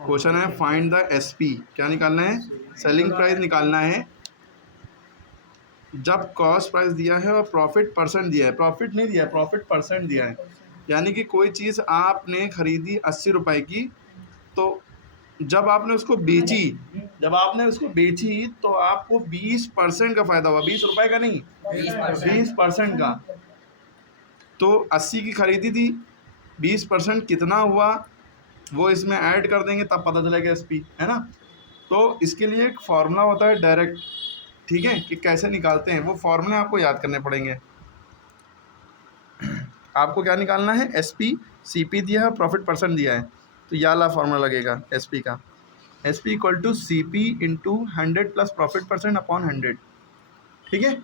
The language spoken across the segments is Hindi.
क्वेश्चन है फाइंड द एसपी। क्या निकालना है? सेलिंग प्राइस निकालना है जब कॉस्ट प्राइस दिया है और प्रॉफिट परसेंट दिया है। प्रॉफिट नहीं दिया है, प्रॉफिट परसेंट दिया है। यानी कि कोई चीज़ आपने खरीदी 80 रुपए की, तो जब आपने उसको बेची, तो आपको 20% का फ़ायदा हुआ। 20 रुपए का नहीं, 20% का। तो 80 की खरीदी थी, 20% कितना हुआ वो इसमें ऐड कर देंगे, तब पता चलेगा एसपी, है ना। तो इसके लिए एक फार्मूला होता है डायरेक्ट, ठीक है, कि कैसे निकालते हैं। वो फार्मूले आपको याद करने पड़ेंगे। आपको क्या निकालना है? एसपी, सीपी दिया है, प्रॉफिट परसेंट दिया है, तो यह वाला फार्मूला लगेगा एसपी का। SP equal to CP into 100 plus profit percent upon 100, ठीक है।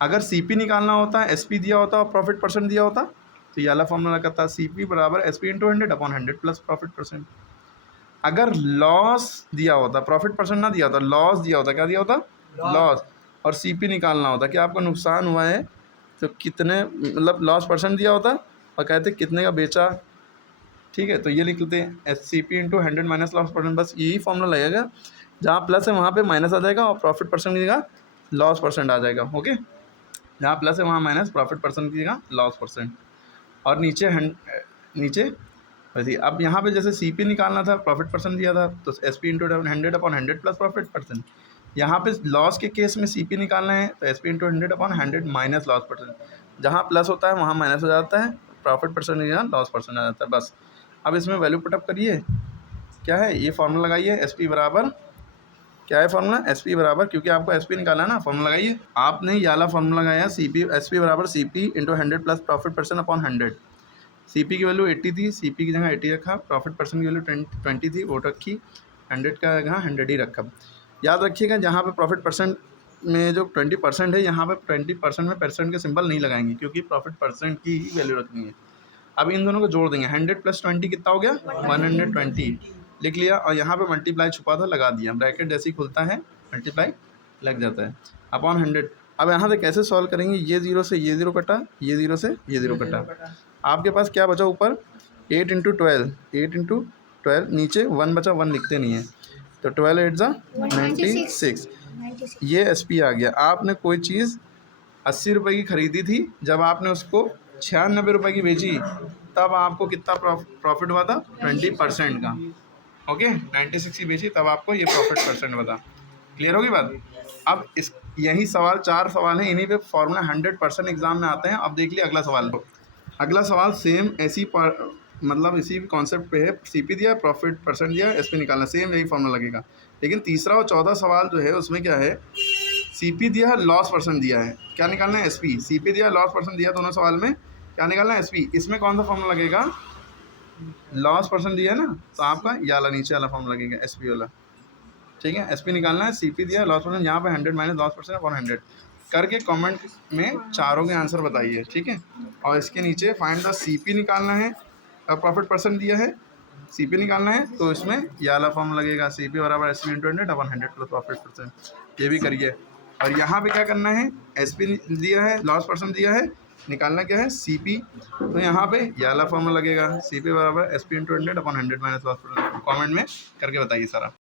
अगर सीपी निकालना होता, एसपी दिया होता और प्रॉफिट परसेंट दिया होता, तो यह वाला फार्मूला लगता है सीपी बराबर SP into 100 upon 100 plus profit percent. अगर लॉस दिया होता, प्रॉफिट परसेंट ना दिया होता, लॉस दिया होता, क्या दिया होता? लॉस। और सीपी निकालना होता कि आपको नुकसान हुआ है, तो कितने, मतलब लॉस परसेंट दिया होता और कहते कितने का बेचा, ठीक है। तो ये लिख लेते हैं S C P into 100 minus loss percent. बस यही फॉर्मूला लगेगा, जहाँ प्लस है वहाँ पे माइनस आ जाएगा और प्रॉफिट परसेंट की जगह लॉस परसेंट आ जाएगा। ओके, जहाँ प्लस है वहाँ माइनस, प्रॉफिट परसेंट की जगह लॉस परसेंट। और नीचे वैसे अब यहाँ पे जैसे सी पी निकालना था, प्रॉफिट परसेंट दिया था, तो S P into 100 upon 100 plus profit percent. यहाँ पे लॉस के केस में सी पी निकालना है, तो S P into 100 upon 100 minus loss percent. जहाँ प्लस होता है वहाँ माइनस हो जाता है, प्रॉफिट परसेंट की जगह लॉस परसेंट आ जाता है। बस अब इसमें वैल्यू पुटअप करिए, क्या है ये फार्मूला लगाइए। एस पी बराबर क्या है फार्मूला? एस पी बराबर, क्योंकि आपको एस पी निकालना है ना, फार्मूला लगाइए। आपने ये वाला फार्मूला लगाया सी पी, एस पी बराबर C P into 100 plus profit percent upon 100। C P की वैल्यू 80 थी, सी पी की जगह 80 रखा, प्रॉफिट परसेंट की वैल्यू 20 थी, वो रखी, 100 का जगह 100 ही रखा। याद रखिएगा, जहाँ पे प्रॉफिट परसेंट में जो 20% है, यहाँ पे 20% में परसेंट के सिंबल नहीं लगाएंगे, क्योंकि प्रॉफिट परसेंट की ही वैल्यू रखनी है। अब इन दोनों को जोड़ देंगे, 100 प्लस 20 कितना हो गया? 120 लिख लिया, और यहाँ पे मल्टीप्लाई छुपा था, लगा दिया। ब्रैकेट जैसे ही खुलता है मल्टीप्लाई लग जाता है अपॉन 100। अब यहाँ से कैसे सॉल्व करेंगे? ये जीरो से ये जीरो कटा, ये जीरो से ये जीरो कटा, आपके पास क्या बचा ऊपर? 8 इंटू 12, 8 इंटू 12, नीचे 1 बचा, 1 लिखते नहीं है, तो 12 8 जा 96। ये एस पी आ गया। आपने कोई चीज़ 80 रुपये की खरीदी थी, जब आपने उसको 96 रुपये की बेची, तब आपको कितना प्रॉफिट हुआ था? 20% का। ओके, 96 की बेची, तब आपको ये प्रॉफिट परसेंट बता। क्लियर होगी बात? अब इस यही सवाल, 4 सवाल हैं, इन्हीं पे फॉर्मूला 100% एग्जाम में आते हैं। अब देख लिया अगला सवाल। अगला सवाल सेम ऐसी मतलब इसी कॉन्सेप्ट पे है। सीपी दिया, प्रॉफिट परसेंट दिया, एस पी निकालना, सेम यही फॉर्मूला लगेगा। लेकिन तीसरा और चौथा सवाल जो है उसमें क्या है? सीपी दिया है, लॉस परसेंट दिया है, क्या निकालना है? एसपी। सीपी दिया, लॉस परसेंट दिया, दोनों सवाल में क्या निकालना है? एसपी। इसमें कौन सा फॉर्मूला लगेगा? लॉस परसेंट दिया है ना, तो आपका ये वाला नीचे वाला फॉर्मूला लगेगा, एसपी वाला, ठीक है। एसपी निकालना है, सीपी दिया, लॉस परसेंट, यहाँ पे 100 माइनस लॉस परसेंट अपॉन 100 करके कमेंट में चारों के आंसर बताइए, ठीक है। और इसके नीचे फाइंड द सीपी निकालना है, प्रॉफिट परसेंट दिया है, सीपी निकालना है, तो इसमें ये वाला फॉर्म लगेगा, सीपी बराबर SP into 100 upon 100 plus profit percent. ये भी करिए। और यहाँ पे क्या करना है? एसपी दिया है, लॉस परसेंट दिया है, निकालना क्या है? सीपी। तो यहाँ पे ये वाला फॉर्म लगेगा, सीपी बराबर SP into 100 upon 100 minus loss percent. Comment में करके बताइए सारा।